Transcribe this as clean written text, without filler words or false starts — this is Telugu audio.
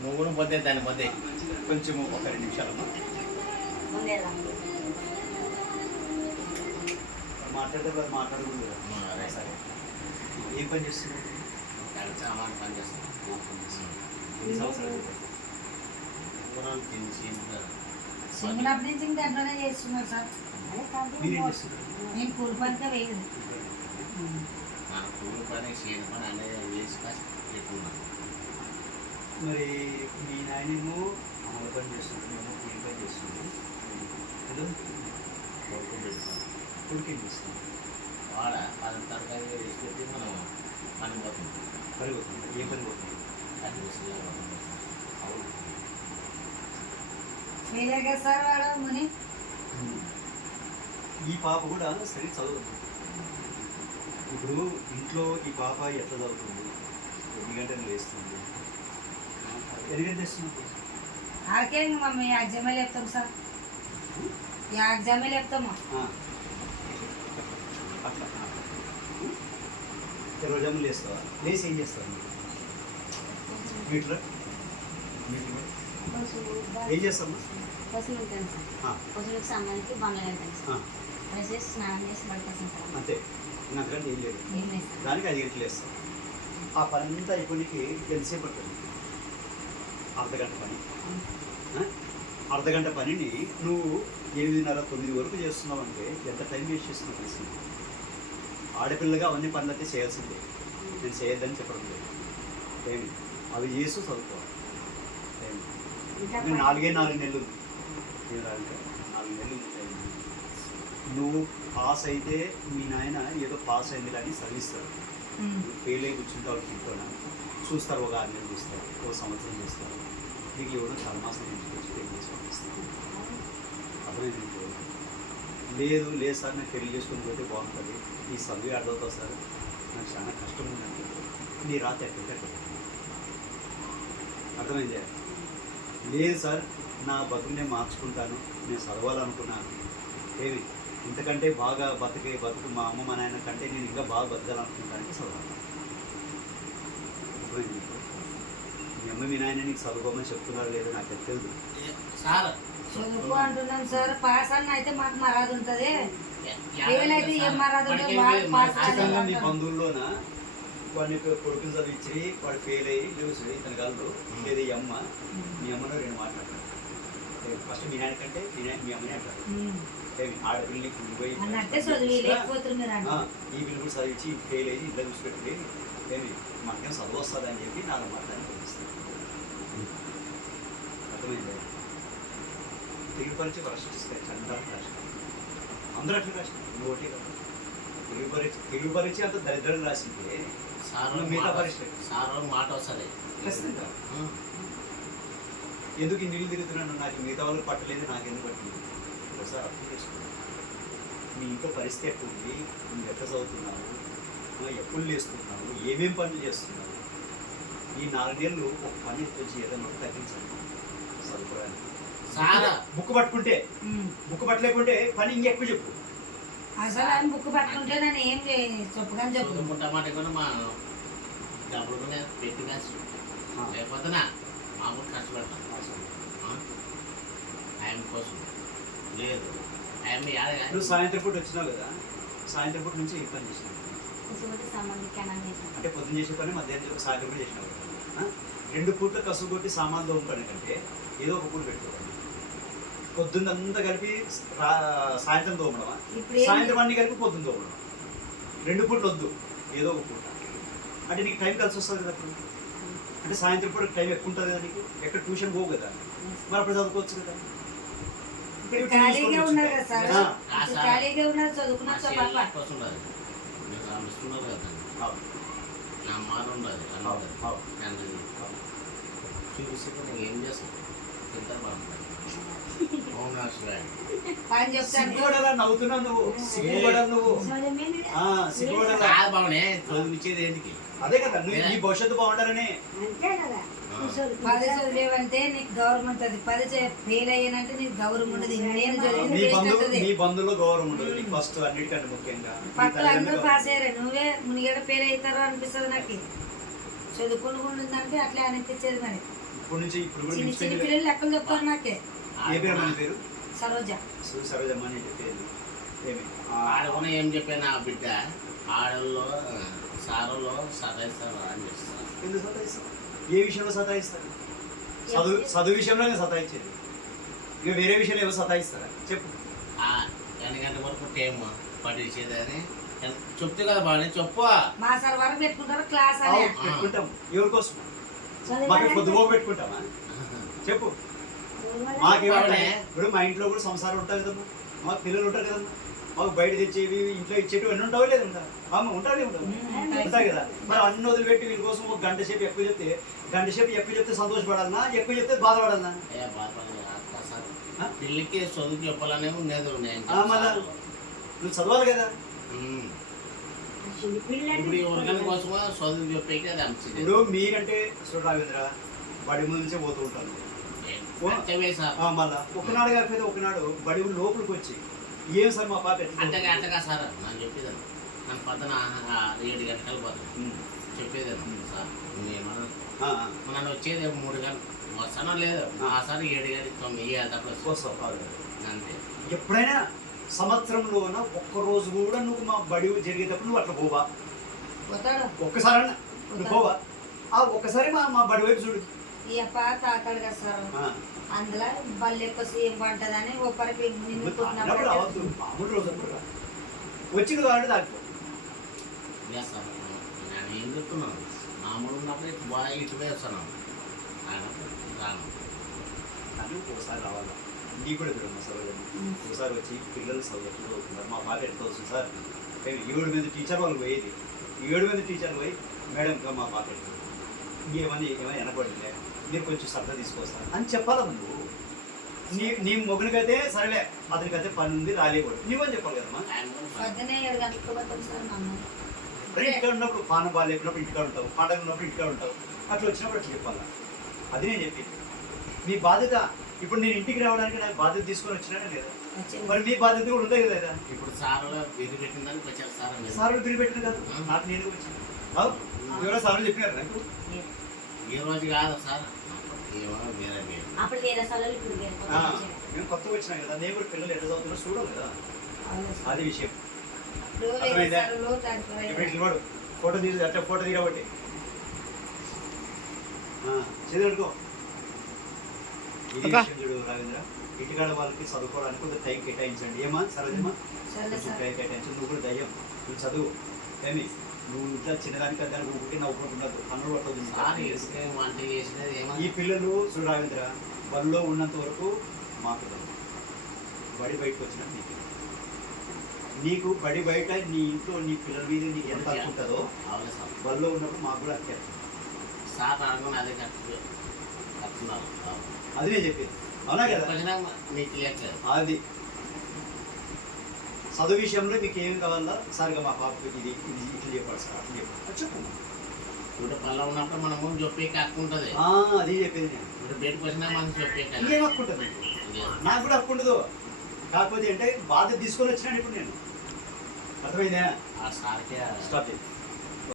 నువ్వు కూడా పోతే దాన్ని పోతే కొంచెం ఒక 2 నిమిషాలమ్మా మాట్లాడితే మాట్లాడుకుంటుంది అదే సరే. ఏం పని చేస్తున్నావు? సామాన్ పని చేస్తాను. ఎన్ని సంవత్సరాలు? చిన్నప్పటి నుంచి ఇంకా దాంట్లోనే చేస్తున్నారు సార్. మీరేం చేస్తున్నారు? నేను కూలి పనిగా వేయదు. మన కూలి పని చేను పని అనేది వేసి పెట్టుకున్నాను. మరి మీ నాయనేమో అమల పని చేస్తున్నాడు, మేము కూలి పని చేస్తున్నాము. కొడుకు ఏం చేస్తున్నాం? వాడ 10 తరగతి వేసి పెట్టి మనం పని పోతుంది. పని పోతుంది. ఏం పని పోతుంది? అది విషయంలో అవును. వేయలే కదా సార్ వాడు ముని. ఈ పాప కూడా సరే చదువు. ఇప్పుడు ఇంట్లో ఈ పాప ఎట్లా చదువుతుంది? ఎన్ని గంటలు వేస్తుంది? ఎన్ని గంటలు వేస్తుంది? ఆడికే ఇంక మమ్మీ ఎగ్జామే చెప్తాం సార్. ఎగ్జామే చెప్తాము. అట్లా రోజు లేస్తావా? లేచి ఏం చేస్తావు? మీట్లో ఏం చేస్తామా? పసులు ఉంటాను సార్. పసులకు సంబంధించి బండ్లు వెళ్తాను సార్. వేసేసి స్నానం చేసి పడుకొస్తాను సార్. అంతే, అంతకంటే ఏం లేదు. ఏం లేదు సార్. దానికి 5 గంటలు వేస్తాం. ఆ పని అంతా అయిపోయికి ఎంతసేపు పడుతుంది? అర్ధగంట పని. అర్ధగంట పనిని నువ్వు 8:30, 9 వరకు చేస్తున్నావు అంటే ఎంత టైం వేస్ట్ చేస్తున్నావు తెలిసి? ఆడపిల్లగా అవన్నీ పనులు అయితే చేయాల్సిందే. నేను చేయొద్దని చెప్పడం లేదు. ఏమి అవి చేస్తూ చదువుకోవాలి. ఏమి 4 నెలలు ఏదంటే 4 నెలలు టైం. నువ్వు పాస్ అయితే మీ నాయన ఏదో పాస్ అయింది కానీ చదివిస్తారు. ఫెయిల్ అయి కూర్చుంటావు ఇంట్లోనే చూస్తారు. ఒక 6 నెలలు చూస్తారు, ఒక సంవత్సరం చూస్తారు. నీకు ఎవడో తలమాసం నుంచి పెళ్లి చేసి పంపిస్తారు. అర్థమైంది? లేదు లేదు సార్, నాకు పెళ్లి చేసుకుని పోతే బాగుంటుంది, ఈ చదివి అర్థవుతావు సార్, నాకు చాలా కష్టం ఉందంటే నీ రాత ఎక్కడికి అర్థమైందే. లేదు సార్, నా బతుకు నేను మార్చుకుంటాను, నేను చదవాలనుకున్నాను, ఏమి ఇంతకంటే బాగా బతుకు మా అమ్మ మా నాయన కంటే నేను ఇంకా బాగా బతకాలనుకుంటానికి చదవాలి. అర్థమైంది? మీ అమ్మ మీ నాయన నీకు చదువుకోమని చెప్తున్నారు లేదో నాకు తెలియదు. చదువుకో అంటున్నాం సార్. పాస్ అన్న అయితే మాకు మరాదు ఉంటుంది. అయితే ఏం మరాదు ఉంటుంది? మీ బంధువుల్లోన వాడిని కొడుకుని చదివించి వాడు ఫెయిల్ అయ్యి న్యూస్ ఇతను కలరు లేదా ఈ అమ్మ మీ అమ్మలో 2 మాట్లాడతారు. ఫస్ట్ మీ నాయన కంటే మీ అమ్మనే అంటారు. ఆడపిల్లని పోయి ఈ పిల్లలు కూడా చదివించి ఫెయిల్ అయ్యి ఇంట్లో చూసిపెట్టి ఏమి మనకేం చదువు వస్తుంది అని చెప్పి 4 మాట్లాడి పంపిస్తాను. అర్థమైంది? తెలుగు పరీక్ష ప్రశ్నిస్తాయి చంద్రాలు రాష్ట్రం అందరూ అట్లా రాష్ట్రం. నువ్వు ఒకటి కదా తెలుగు పరీక్ష అంత దరిద్రం రాసింటే మిగతా పరీక్ష మాట వస్తుంది. ఖచ్చితంగా. ఎందుకు ఇన్ని నీళ్ళు తిరుగుతున్నాను? నాకు మిగతా వాళ్ళకి పట్టలేదు, నాకెందుకు పట్టలేదు? ఒకసారి అర్థం చేసుకోండి. మీ ఇంట్లో పరిస్థితి ఎక్కడ ఉంది, నువ్వు ఎట్లా చదువుతున్నావు, ఎప్పుడు లేస్తున్నావు, ఏమేం పనులు చేస్తున్నావు? ఈ 4 నెలలు ఒక పని వచ్చి ఏదైనా తగ్గించండి చదువుకోవడానికి. బుక్ పట్టుకుంటే బుక్ పట్టలేకుంటే పని ఇంకెక్కువ చెప్పు. అసలు ఆయన బుక్ పట్టుకుంటే నన్ను ఏం చెప్పగానే చెప్పు. ముట్టమాట మా డబ్బులు పెట్టి కాసి లేకపోతే మామూలు ఖర్చు పెడతాను ఆయన కోసం. లేదు నువ్వు సాయంత్రం పూట వచ్చినావు కదా, సాయంత్రం పూట నుంచి ఏ పని చేసినావు? అంటే పొద్దున్న చేసే పని మధ్యాహ్నం సాయంత్రం కూడా చేసినావు కదా. 2 పూట్ల కసుగు కొట్టి సామాన్లు తోముకోవడం కంటే ఏదో ఒక పూట పెట్టుకోవాలి. పొద్దున్నంతా కలిపి సాయంత్రం తోమడమా, సాయంత్రం అన్ని కలిపి పొద్దున్న తోమడం. 2 పూటలు వద్దు, ఏదో ఒక పూట. అంటే నీకు టైం కలిసి వస్తుంది కదా. అప్పుడు అంటే సాయంత్రం పూట టైం ఎక్కువ ఉంటుంది కదా నీకు. ఎక్కడ ట్యూషన్ పోవు కదా, మరి అప్పుడు చదువుకోవచ్చు కదా. ఖాళీగా ఉన్నారు కదా సార్, ఖాళీగా ఉన్నారు చదువుకున్నా ఏం చేస్తాను పని చెప్తాను. నవ్వుతున్నావు నువ్వు, సిగ్గుపడా నువ్వు, బాగునే చదివించేది ఏంటికి? అదే కదా నీ భవిష్యత్తు బాగుండాలని. పది చదివేవంటే నీకు గౌరవం ఉంటుంది, 10 ఫెయిల్ అయ్యానంటే నీకు గౌరవం ఉండదు. నీ బంధువులో గౌరవం ఉండదు నీకు ఫస్ట్, అన్నిటికంటే ముఖ్యంగా. పక్కన అందరూ పాస్ అయ్యారు, నువ్వే మునిగడ ఫెయిల్ అవుతారో అనిపిస్తుంది నాకు. చదువుకుని ఉంటుందంటే అట్లా అనిపించేది మరి. ఇప్పటి నుంచి ఇప్పుడు కూడా చిన్న చిన్న మించిపోయింది. పిల్లలు లెక్కలు చెప్తారు నాకే. ఏ పేరు మన పేరు సరోజ. సరోజమ్మ అని చెప్పేది ఏమి ఆడకుండా ఏం చెప్పాను ఆ బిడ్డ ఆడల్లో సారులో సతాయిస్తారు అని చెప్తాను. ఎందుకు సతాయిస్తారు? ఏ విషయంలో సతాయిస్తారు? చదువు విషయంలోనే సతాయించేది. ఇక వేరే విషయంలో ఏమో సతాయిస్తారా చెప్పు. 8 గంటల వరకు టైం పట్టించేది అని చెప్తే కదా బాగా చెప్పు. మా సార్ వరకు పెట్టుకుంటారు క్లాస్ అని. పెట్టుకుంటాం. ఎవరి కోసం? మాకు పొద్దుగో పెట్టుకుంటామా? చెప్పు. మాకేమంటే ఇప్పుడు మా ఇంట్లో కూడా సంసారం ఉంటుంది కదమ్మా, మాకు పిల్లలు ఉంటారు కదమ్మా, మాకు బయట తెచ్చేవి ఇంట్లో ఇచ్చేవి అన్నీ ఉంటావు లేదు ఉంటా అమ్మ ఉంటానే ఉంటావు ఉంటాయి కదా. మరి అన్ని వదిలిపెట్టి వీళ్ళ కోసం ఒక గంట సేపు ఎక్కువ చెప్తే సంతోషపడాలన్నా, ఎక్కువ చెప్తే బాధపడాలన్నా? పిల్లికి చదువు చెప్పాలనే ఉండేది. మళ్ళా నువ్వు చదవాలి కదా. ఇప్పుడు ఎవరికైనా కోసమో చదువు చెప్పేకి అది అనిపించింది. ఇప్పుడు మీరంటే రాఘవేంద్ర బడి ముందు నుంచే పోతూ ఉంటాను. మళ్ళా ఒకనాడు కాకపోతే ఒకనాడు బడి లోపలికి వచ్చి ఏం సార్ మా పాప అంతగా సార్ నాకు చెప్పేదాన్ని. నన్ను పొద్దున 7 గంటలకు పోతాను చెప్పేదాన్ని. సార్ నన్ను వచ్చేది 3 గంటలు వస్తానో లేదు. ఆ సార్ 7 గంటలు 9 తప్ప వస్తావు. అంతే. ఎప్పుడైనా సంవత్సరంలోన ఒక్కరోజు కూడా నువ్వు మా బడి జరిగేటప్పుడు నువ్వు అట్లా పోవా? పోతాడు. ఒక్కసారి నువ్వు పోవా? ఒక్కసారి మా బడి వైపు చూడు. ఈ అప్ప తాతాడు కదా సార్, అందులో బల్లి ఎక్కువ సేమ్ పడ్డదని ఓ పరికి అవద్దు. మామూలు రోజు వచ్చి నువ్వు అంటే దాకా సార్ నేను ఏం చెప్తున్నాను. మామూలు ఉన్నప్పుడు బాగా ఇటు వేస్తున్నాను రాను. కానీ ఒకసారి రావాలా నీ కూడా చూడమ్మా సరోజమ్మ. ఒకసారి వచ్చి పిల్లలు చదువుతున్నారు అవుతున్నారు. మా పాట ఎంత వస్తుంది సార్? 7 మంది టీచర్ వాళ్ళు పోయేది. 7 మంది టీచర్లు పోయి మేడంగా మా పాట ఏమైనా వెనపడిందే, మీరు కొంచెం శ్రద్ధ తీసుకొస్తారు అని చెప్పాలా నువ్వు. నీ మొగునికైతే సరేలే, అతనికైతే పని ఉంది రాలేకూడదు నువ్వని చెప్పాలి కదమ్మా. పొద్దునే 7 గంటలకు పోతాం సార్ మా అమ్మ. ఇంటికాడ ఉన్నప్పుడు పానం బాగా లేకున్నప్పుడు ఇంటికాడ ఉంటావు, పండగ ఉన్నప్పుడు ఇంటికాడ ఉంటావు. అట్లా వచ్చినప్పుడు అట్లా చెప్పాలా. అది నేను చెప్పింది. మీ బాధ్యత. ఇప్పుడు నేను ఇంటికి రావడానికి నాకు బాధ్యత తీసుకొని వచ్చినా లేదా? మరి మీ బాధ్యత కూడా ఉందే కదా. ఇప్పుడు సార్లు బిర్రు పెట్టిందని వచ్చారు సార్. సార్లు బిర్రు పెట్టిన కాదు, నాకు నేను వచ్చాను. ఎవరో సార్లు చెప్పినారు నాకు. ఈ రోజు కాదు సార్, అప్పుడు వేరే సార్లు ఇప్పుడు మేము కొత్తగా వచ్చినా కదా, నేను కూడా పిల్లలు ఎట్లా చదువుతున్నా చూడాలి కదా. అది విషయం. ఇప్పుడు ఫోటో తీసి అట్లా ఫోటో తీయబట్టి చదువుకో. ఇది విషయం చూడు రాఘవేంద్ర. ఇంటికాడ వాళ్ళకి చదువుకోవడానికి కొంత టైం కేటాయించండి. ఏమా సరోజమ్మా? టైం కేటాయించు. నువ్వు కూడా దయ్యం, నువ్వు చదువు. ఏమి నువ్వు ఇంట్లో చిన్నదానికి పెద్దదానికి ఊరికి నవ్వుకుంటున్నట్టు పనులు పట్టదు. ఈ పిల్లలు చూడు రాఘవేంద్ర, బడిలో ఉన్నంత వరకు మాకు బడి బయటకు వచ్చిన నీకు బడి బయట నీ ఇంట్లో నీ పిల్లల మీద నీకు ఎంత ఉంటుందో బడిలో ఉన్నప్పుడు మాకు కూడా అంతే. అది నేను చెప్పేది. అవునా కదా? అది చదువు విషయంలో మీకు ఏం కావాలా సార్గా మా పాపకి ఇది ఇది ఇట్లా చెప్పాలి సార్, అట్లా చెప్పాలి చెప్పు. పళ్ళ ఉన్నప్పుడు మనము చెప్పేకి హక్కు ఉంటుంది. అది చెప్పేది నేను. ఇప్పుడు బయటకు వచ్చినా మనం చెప్పేకి ఇంకేం హక్కు ఉంటుంది? నాకు కూడా హక్కు ఉండదు. కాకపోతే అంటే బాధ్యత తీసుకొని వచ్చినాను ఇప్పుడు నేను. అర్థమైందా? ఆ సార్కే స్టాప్ చేయి.